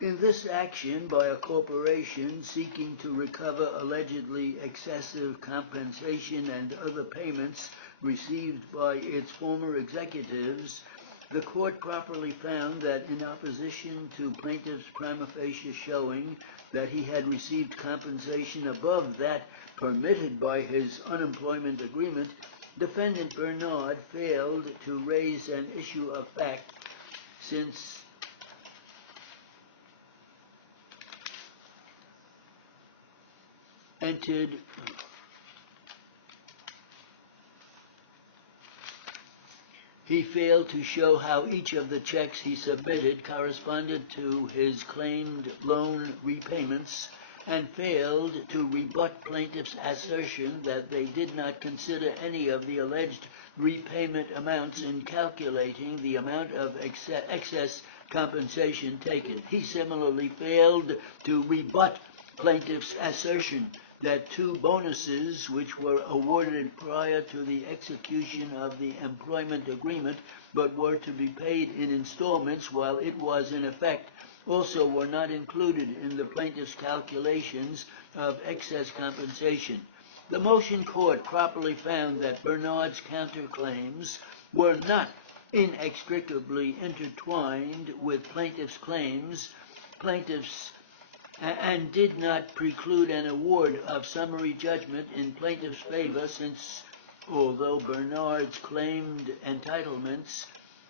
In this action by a corporation seeking to recover allegedly excessive compensation and other payments received by its former executives, the court properly found that in opposition to plaintiff's prima facie showing that he had received compensation above that permitted by his unemployment agreement, defendant Bernard failed to raise an issue of fact since he failed to show how each of the checks he submitted corresponded to his claimed loan repayments and failed to rebut plaintiff's assertion that they did not consider any of the alleged repayment amounts in calculating the amount of excess compensation taken. He similarly failed to rebut plaintiff's assertion that two bonuses which were awarded prior to the execution of the employment agreement but were to be paid in installments while it was in effect also were not included in the plaintiff's calculations of excess compensation. The motion court properly found that Bernard's counterclaims were not inextricably intertwined with plaintiff's claims, and did not preclude an award of summary judgment in plaintiff's favor since, although Bernard's claimed entitlements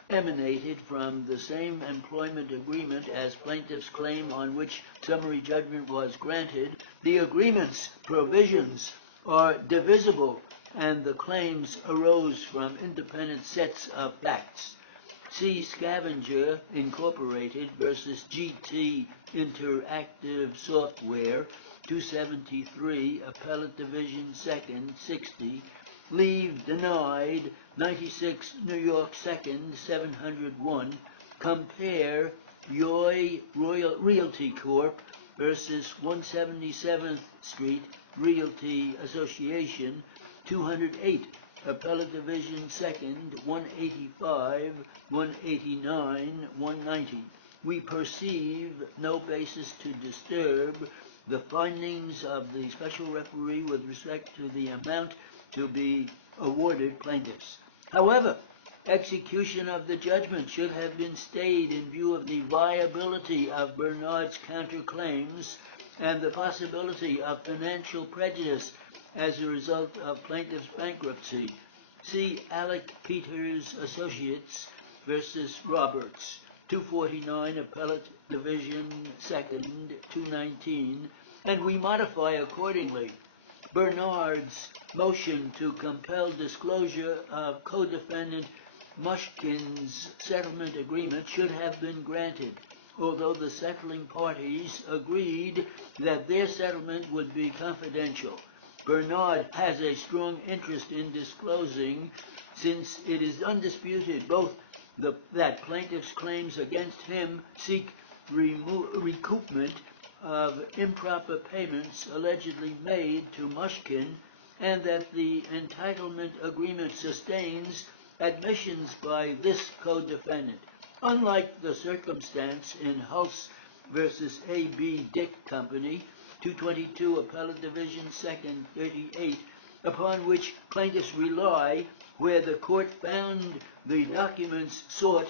emanated from the same employment agreement as plaintiff's claim on which summary judgment was granted, the agreement's provisions are divisible and the claims arose from independent sets of facts. See Scavenger Incorporated versus GT Interactive Software, 273, Appellate Division 2nd, 60, leave denied, 96 New York 2nd, 701, compare Yoy Realty Corp. Versus 177th Street Realty Association, 208, Appellate Division 2nd, 185, 189, 190. We perceive no basis to disturb the findings of the special referee with respect to the amount to be awarded plaintiffs. However, execution of the judgment should have been stayed in view of the viability of Bernard's counterclaims and the possibility of financial prejudice as a result of plaintiff's bankruptcy. See Alec Peters Associates versus Roberts, 249 Appellate Division 2nd, 219, and we modify accordingly. Bernard's motion to compel disclosure of co-defendant Mushkin's settlement agreement should have been granted, although the settling parties agreed that their settlement would be confidential. Bernard has a strong interest in disclosing, since it is undisputed both that plaintiff's claims against him seek recoupment of improper payments allegedly made to Mushkin, and that the entitlement agreement sustains admissions by this co-defendant. Unlike the circumstance in Hulse versus A.B. Dick Company, 222 Appellate Division 2nd, 38, upon which plaintiffs rely, where the court found the documents sought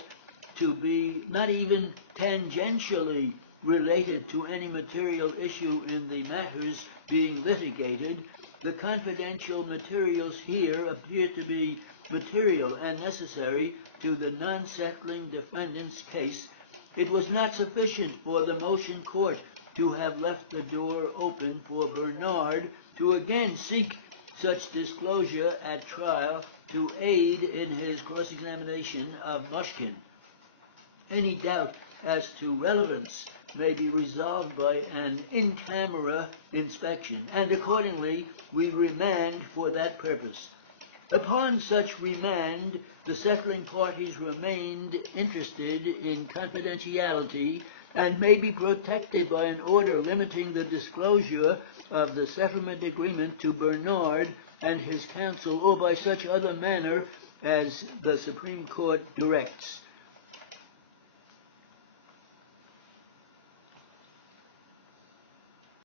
to be not even tangentially related to any material issue in the matters being litigated, the confidential materials here appear to be material and necessary to the non-settling defendant's case. It was not sufficient for the motion court to have left the door open for Bernard to again seek such disclosure at trial to aid in his cross-examination of Mushkin. Any doubt as to relevance may be resolved by an in-camera inspection, and accordingly we remand for that purpose. Upon such remand, the settling parties remained interested in confidentiality and may be protected by an order limiting the disclosure of the settlement agreement to Bernard and his counsel, or by such other manner as the Supreme Court directs.